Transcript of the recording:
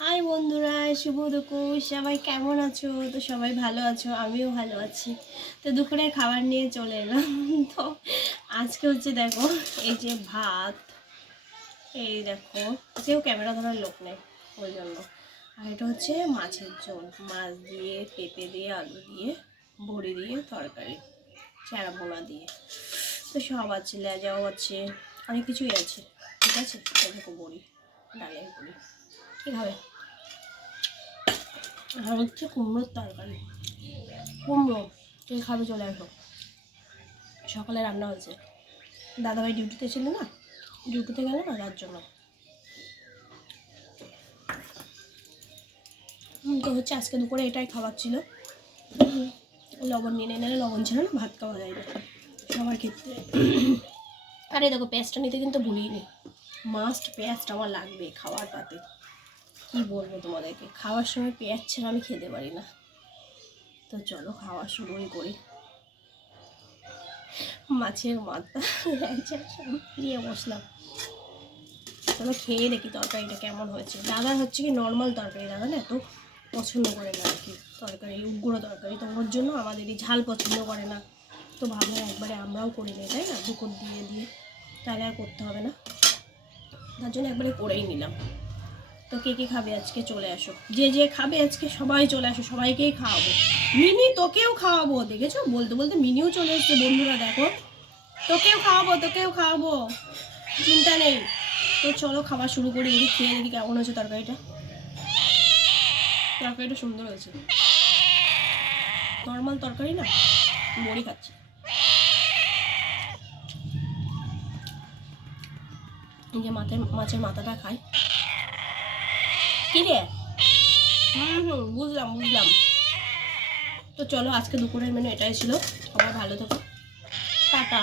High বন্ধুরা, শুভ দুপুর। সবাই কেমন আছো? তো সবাই ভালো আছো, আমিও ভালো আছি। তো দুপুরে খাবার নিয়ে চলে এলাম। তো আজকে হচ্ছে দেখো, এই যে ভাত, এই দেখো, কেউ ক্যামেরা ধরার লোক নেই ওই জন্য। আর এটা হচ্ছে মাছের ঝোল, মাছ দিয়ে, পেঁপে দিয়ে, আলু দিয়ে, বড়ি দিয়ে তরকারি, চারা ভোনা দিয়ে। তো সব আছে, লেজাও আছে, অনেক কিছুই আছে। ঠিক আছে, এই দেখো বড়ি, ডালের বড়ি। কী খাবে? আর হচ্ছে কুমড়োর তরকারি। কুমড়ো কে খাবে চলে আসো। সকালে রান্না হয়েছে, দাদাভাই ডিউটিতে ছিল না, ডিউটিতে গেল না, তার জন্য। তো হচ্ছে আজকে দুপুরে এটাই খাবার ছিল। লবণ নিয়ে নিলে, লবণ ছিল না, ভাত খাওয়া যায় না সবার ক্ষেত্রে। আরে দেখো, পেঁয়াজটা নিতে কিন্তু ভুলিনি, মাস্ট পেঁয়াজটা আমার লাগবে খাওয়ার পাতে। কি বলবো তোমাদেরকে, খাওয়ার সময় পেঁয়াজ ছাড়া আমি খেতে পারি না। তো চলো খাওয়া শুরুই করি। মাছের মাথা নিয়ে বসলাম। চলো খেয়ে দেখি তরকারিটা কেমন হয়েছে। দাদা হচ্ছে কি নর্মাল তরকারি, দাদা না এত পছন্দ করে না আর কি তরকারি, উগ্র তরকারি। তো ওর জন্য আমাদের এই ঝাল পছন্দ করে না। তো ভাবলাম একবারে আমরাও করে নিই, তাই না, দুপুর দিয়ে দিয়ে, তাহলে আর করতে হবে না। তার জন্য একবারে করেই নিলাম। তো কে কে খাবে আজকে চলে আসো, যে যে খাবে আজকে সবাই চলে আসো, সবাইকেই খাওয়াবো। মিনি তোকেও খাওয়াবো, দেখেছো বলতে বলতে মিনিও চলে এসছে। বন্ধুরা দেখো, তোকেও খাওয়াবো, তোকেও খাওয়াবো, চিন্তা নেই। তো চলো খাওয়া শুরু করি, দেখি খেয়ে দেখি কেমন হয়েছে তরকারিটা। তরকারিটা সুন্দর হয়েছে, নর্মাল তরকারি না, বড়ি খাচ্ছি। এই যে মাছের মাথাটা খাই। কি রে? বুঝলাম বুঝলাম। তো চলো আজকে দুপুরের মেনু এটাই ছিল। সবাই ভালো থেকো, টাটা।